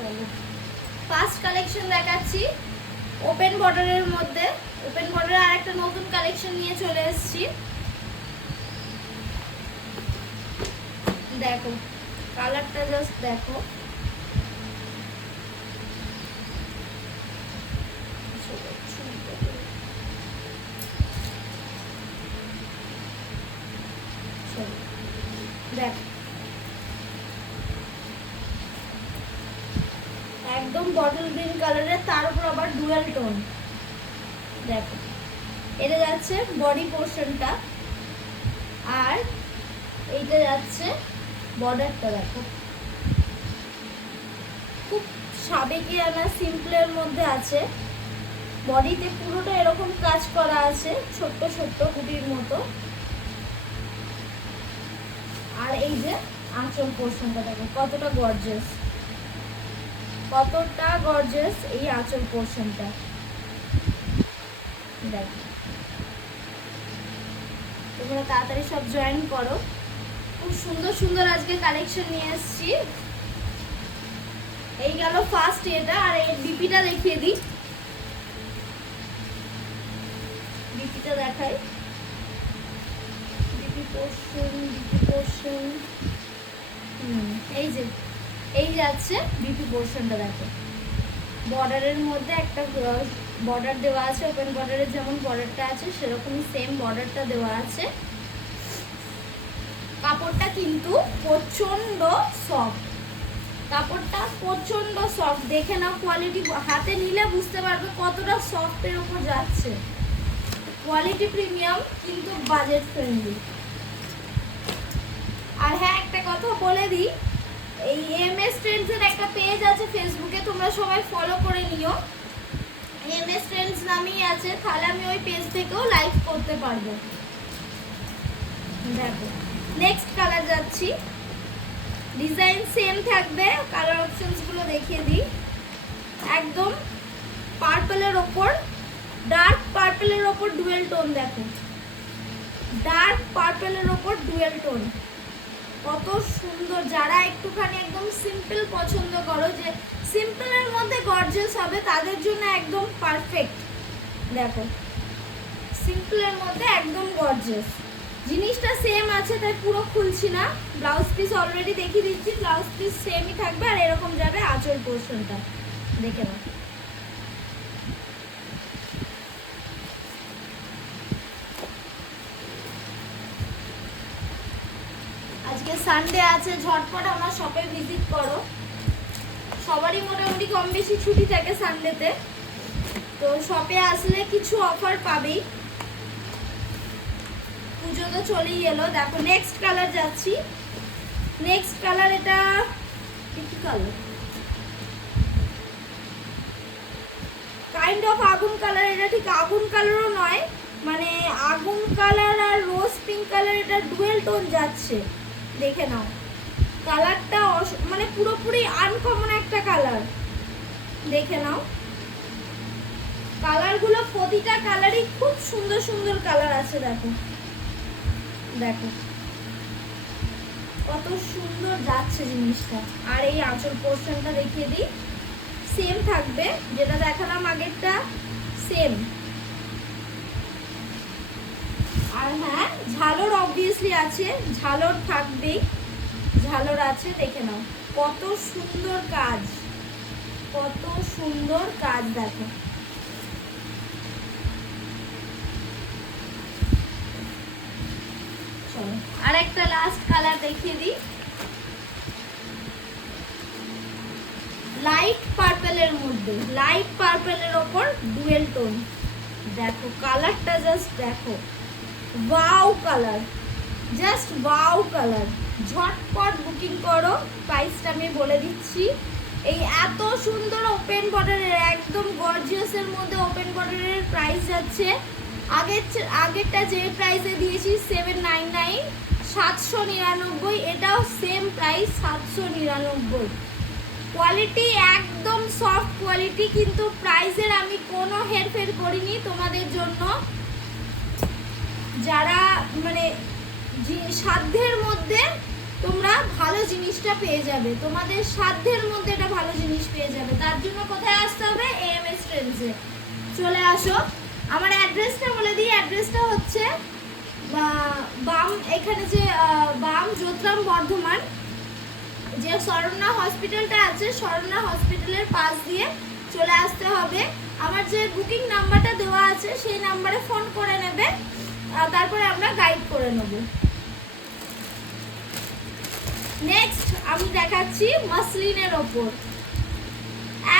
চলো first collection দেখাচ্ছি open বর্ডারের মধ্যে। ওপেন বর্ডারে আরেকটা নতুন কালেকশন নিয়ে চলে এসেছি। দেখো কালারটা জাস্ট দেখো, দেখ একদম বটল গ্রিন কালারের, তার উপর আবার ডুয়াল টোন। দেখো এটা যাচ্ছে বডি পোর্শনটা, আর এইটা যাচ্ছে বর্ডারটা। দেখো খুব সাবেকিয়ানা সিম্পলের মধ্যে আছে। বডিতে পুরোটা এরকম কাজ করা আছে ছোট্ট ছোট্ট গুটির মতো। আর এই যে আঁচল পোর্শনটা দেখো কতটা গর্জিয়াস, কতটা গর্জিয়াস এই আঁচল পোর্শনটা। দেখো তোমরা তাড়াতাড়ি সব জয়েন করো। খুব সুন্দর সুন্দর আজকে কালেকশন নিয়ে এসেছি। এই গেল ফার্স্ট এটা, আর এই বিপিটা দেখিয়ে দিই। বিপিটা দেখাই, বিপি পোর্শন, বিপি পোর্শন। এই যে আছে বিপি পোর্শনটা। দেখো বর্ডারের মধ্যে একটা বর্ডার দেওয়া আছে, ওপেন বর্ডারে যেমন বর্ডারটা আছে সেরকমই সেম বর্ডারটা দেওয়া আছে। কাপড়টা কিন্তু প্রচন্ড সফট, কাপড়টা প্রচন্ড সফট। দেখে নাও কোয়ালিটি, হাতে নিলে বুঝতে পারবে কতটা সফটের উপর যাচ্ছে। কোয়ালিটি প্রিমিয়াম কিন্তু বাজেট ফ্রেন্ডলি। আর হ্যাঁ একটা কথা বলে দিই, এই এমএস ট্রেন্ডস এর একটা পেজ আছে ফেসবুকে, তোমরা সবাই ফলো করে নিও। এমএস ট্রেন্ডস নামেই আছে, তাহলে আমি ওই পেজ থেকেও লাইভ করতে পারবো। দেখো নেক্সট কালার যাচ্ছি। ডিজাইন সেম থাকবে, কালার অপশনস গুলো দেখিয়ে দিই। একদম পার্পলের ওপর, ডার্ক পার্পলের ওপর ডুয়েল টোন। দেখো ডার্ক পার্পলের ওপর ডুয়েল টোন, কত সুন্দর। যারা একটুখানি একদম সিম্পল পছন্দ করো, যে সিম্পলের মধ্যে গর্জিয়াস হবে, তাদের জন্য একদম পারফেক্ট। দেখো সিম্পলের মধ্যে একদম গর্জিয়াস। জিনিসটা সেম আছে তাই পুরো খুলছি না। ব্লাউজ পিস অলরেডি দেখিয়ে দিচ্ছি, ব্লাউজ পিস সেমই থাকবে। আর এরকম যাবে আঁচল পোর্শনটা, দেখে নাও। আজকে সানডে আছে, ঝটপট আমার শপে ভিজিট করো। সবারই মোটামুটি কম বেশি ছুটি থাকে সানডেতে, তো শপে আসলে কিছু অফার পাবেই। পুজো তো চলেই এলো। দেখো নেক্সট কালার যাচ্ছি। নেক্সট কালার এটা কি কালার, কাইন্ড অফ আগুন কালার। এটা ঠিক আগুন কালারও নয়, মানে আগুন কালার আর রোজ পিঙ্ক কালার, এটা ডুয়েল টোন যাচ্ছে। দেখে নাও কালারটা, মানে পুরোপুরি আনকমন একটা কালার। দেখে নাও কালারগুলো, প্রতিটা কালারই খুব সুন্দর সুন্দর কালার আছে। দেখো দেখো কত সুন্দর যাচ্ছে জিনিসটা। আর এই আঁচল পোর্শনটা দেখিয়ে দিই, সেম থাকবে যেটা দেখালাম আগেরটা, সেম। আর হ্যাঁ ঝালর অবভিয়াসলি আছে, ঝালর থাকবেই, ঝালর আছে। দেখে নাও কত সুন্দর কাজ, কত সুন্দর কাজ। দেখো চলো আর একটা লাস্ট কালার দেখিয়ে দিই। লাইট পার্পলের মধ্যে, লাইট পার্পলের ওপর ডুয়েল টোন। দেখো কালারটা জাস্ট দেখো, wow colour, just wow colour. ঝটপট বুকিং করো, প্রাইসটা আমি বলে দিচ্ছি। এই এত সুন্দর ওপেন বর্ডারের, একদম গর্জিয়াসের মধ্যে ওপেন বর্ডারের প্রাইস যাচ্ছে আগেরটা যে প্রাইসে দিয়েছি 799, 799। এটাও সেম প্রাইস 799। কোয়ালিটি একদম সফট কোয়ালিটি, কিন্তু প্রাইসের আমি কোনো হেরফের করিনি তোমাদের জন্য। যারা মানে সাধ্যের মধ্যে তোমরা ভালো জিনিসটা পেয়ে যাবে, তোমাদের সাধ্যের মধ্যে এটা ভালো জিনিস পেয়ে জন্য কোথায় আসতে হবে? AMS ট্রেন্ডসে চলে আসো। আমার অ্যাড্রেসটা বলে দিই, অ্যাড্রেসটা হচ্ছে বাম, এখানে যে বাম যোতরাম বর্ধমান যে শরণ্যা হসপিটালটা আছে, শরণ্যা হসপিটালের পাশ দিয়ে চলে আসতে হবে। আমার যে বুকিং নাম্বারটা দেওয়া আছে সেই নাম্বারে ফোন করে নেবে, তারপরে আমরা গাইড করে নেব। নেক্সট আমি দেখাচ্ছি মাসলিনের ওপর,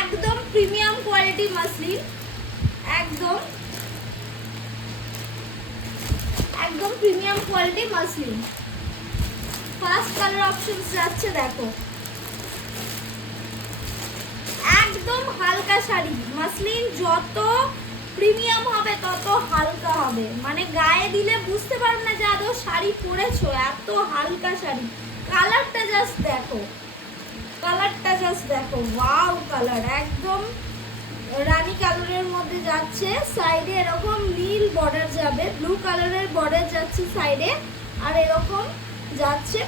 একদম প্রিমিয়াম কোয়ালিটি মাসলিন, একদম একদম premium quality muslin. First colour options যাচ্ছে, দেখো একদম হালকা শাড়ি। মাসলিন যত প্রিমিয়াম হবে তত হালকা হবে, মানে গায়ে দিলে বুঝতে পারবে না যে আদৌ শাড়ি পরেছো, এত হালকা শাড়ি। কালারটা জাস্ট দেখো, কালারটা জাস্ট দেখো, ওয়াও কালার, একদম রানী কালারের মধ্যে যাচ্ছে। সাইডে এরকম নীল বর্ডার যাবে, ব্লু কালারের বর্ডার যাচ্ছে সাইডে, আর এরকম যাচ্ছে,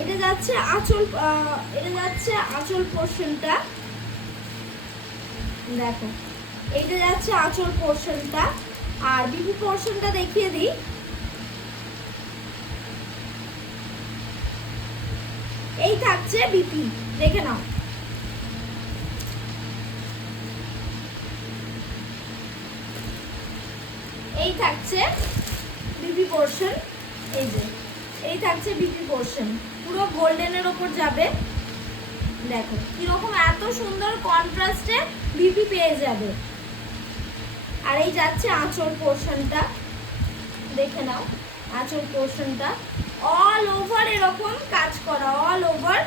এটা যাচ্ছে আঁচল, এটা যাচ্ছে আঁচল পোর্শনটা, দেখো এইটা যাচ্ছে আঁচল পোর্শনটা। আর বিপি পোর্শনটা দেখিয়ে দিই, এই থাকছে বিপি, দেখে নাও। এই থাকছে বিপি পোর্শন, এই যে এই থাকছে বিপি পোর্শন, পুরো গোল্ডেনের ওপর যাবে। দেখো কিরকম এত সুন্দর কন্ট্রাস্টে বিপি পেয়ে যাবে। আর এই যাচ্ছে আঁচল পোর্শনটা, দেখে নাও আঁচল পোর্শনটা অল ওভার এরকম কাজ করা, অল ওভার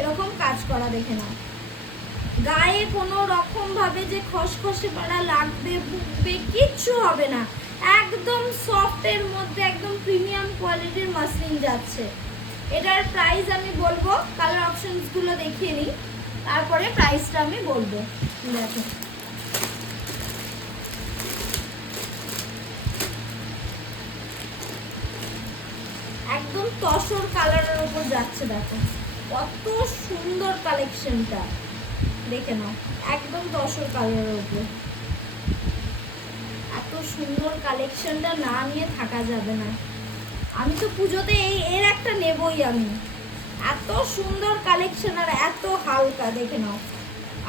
এরকম কাজ করা, দেখে নাও। গায়ে কোনো রকম ভাবে যে খসখসে পাড়া লাগবে, বুকবে, কিচ্ছু হবে না, একদম সফটের মধ্যে একদম প্রিমিয়াম কোয়ালিটির মাসলিন যাচ্ছে। এটার প্রাইস আমি বলবো, কালার অপশনসগুলো দেখিয়ে নিই, তারপরে প্রাইসটা আমি বলবো। দেখো একদম তসর কালারের উপর যাচ্ছে, দেখো কত সুন্দর কালেকশনটা, দেখে নাও একদম তসর কালারের উপর। এত সুন্দর কালেকশনটা না নিয়ে থাকা যাবে না। আমি তো পুজোতে এর একটা নেবই আমি, এত সুন্দর কালেকশন আর এত হালকা, দেখে নাও।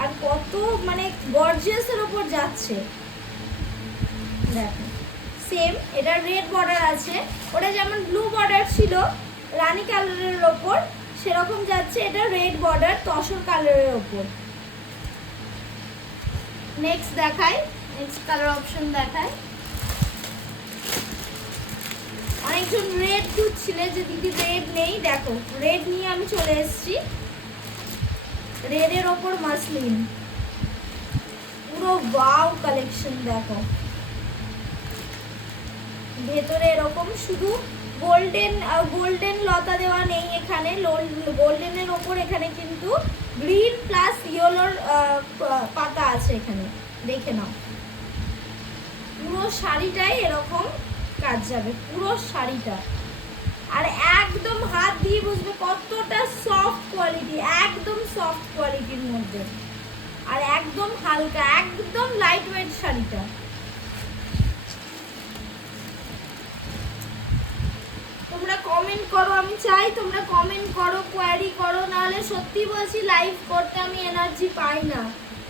আর কত মানে গর্জিয়াসের ওপর যাচ্ছে, দেখো সেম এটা রেড বর্ডার আছে, ওটা যেমন ব্লু বর্ডার ছিল রানী কালারের ওপর, সেরকম যাচ্ছে এটা রেড বর্ডার তসর কালারের ওপর। নেক্সট দেখাই, নেক্সট কালার অপশন দেখাই। অনেকজন রেড খুঁজছিলে যে দিদি রেড নেই, দেখো রেড নিয়ে আমি চলে এসেছি। রেডের ওপর মাসলিন, পুরো ওয়াও কালেকশন, দেখো ভেতরে এরকম শুধু গোল্ডেন গোল্ডেন লতা দেওয়া নেই এখানে, গোল্ডেনের ওপর এখানে কিন্তু গ্রিন প্লাস ইয়েলোর পাতা আছে এখানে, দেখে নাও। পুরো শাড়িটাই এরকম কাজ যাবে, পুরো শাড়িটা। আর একদম হাত দিয়ে বুঝবে কতটা সফট কোয়ালিটি, একদম সফট কোয়ালিটির মধ্যে, আর একদম হালকা, একদম লাইট ওয়েট শাড়িটা। তোমরা কমেন্ট করো, আমি চাই তোমরা কমেন্ট করো, কোয়ারি করো, নাহলে সত্যি বলছি লাইভ করতে আমি এনার্জি পাই না।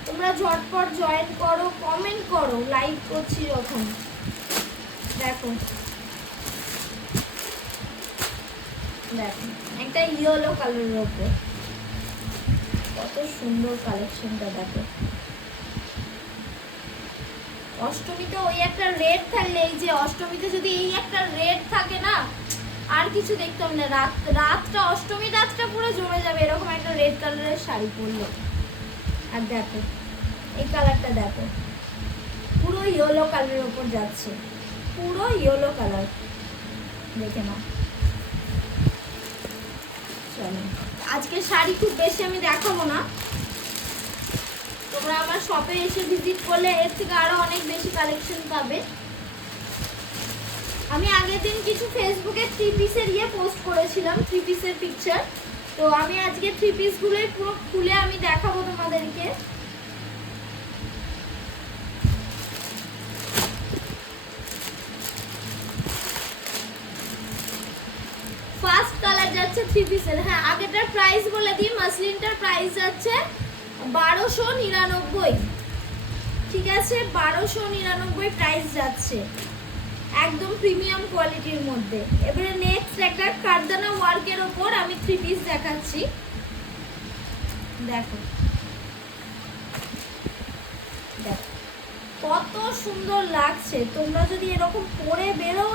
তোমরা ঝটপট জয়েন করো, কমেন্ট করো লাইভ করছি যখন। দেখো দেখো একটা ইয়েলো কালারের ওপর কত সুন্দর কালেকশনটা, দেখো অষ্টমীতে ওই একটা রেড থাকলে, এই যে অষ্টমীতে যদি এই একটা রেড থাকে না, আর কিছু দেখতাম না, রাতটা অষ্টমী রাতটা পুরো জমে যাবে এরকম একটা রেড কালারের শাড়ি পরলো। আর দেখো এই কালারটা, দেখো পুরো ইয়েলো কালারের উপর যাচ্ছে, পুরো ইয়েলো কালার, দেখে নাও। চলো আজকে শাড়ি খুব বেশি আমি দেখাবো না, তোমরা আমার শপে এসে ভিজিট করলে এর থেকে আরো অনেক বেশি কালেকশন পাবে। আমি আগের দিন কিছু ফেসবুকে 3 পিসের পোস্ট করেছিলাম, 3 পিসের পিকচার, তো আমি আজকে 3 পিসগুলোই পুরো খুলে আমি দেখাবো তোমাদেরকে। ফার্স্ট কালার যাচ্ছে 3 পিসের। হ্যাঁ, আগেটার প্রাইস বলে দিই, মাসলিনটার প্রাইস যাচ্ছে 1299। ঠিক আছে, 1299 প্রাইস যাচ্ছে, একদম প্রিমিয়াম কোয়ালিটির মধ্যে। এবারে নেক্সট একটা কারদানা ওয়ার্কের ওপর আমি 3 পিস দেখাচ্ছি। দেখো দেখো কত সুন্দর লাগছে, তোমরা যদি এরকম পরে বেরো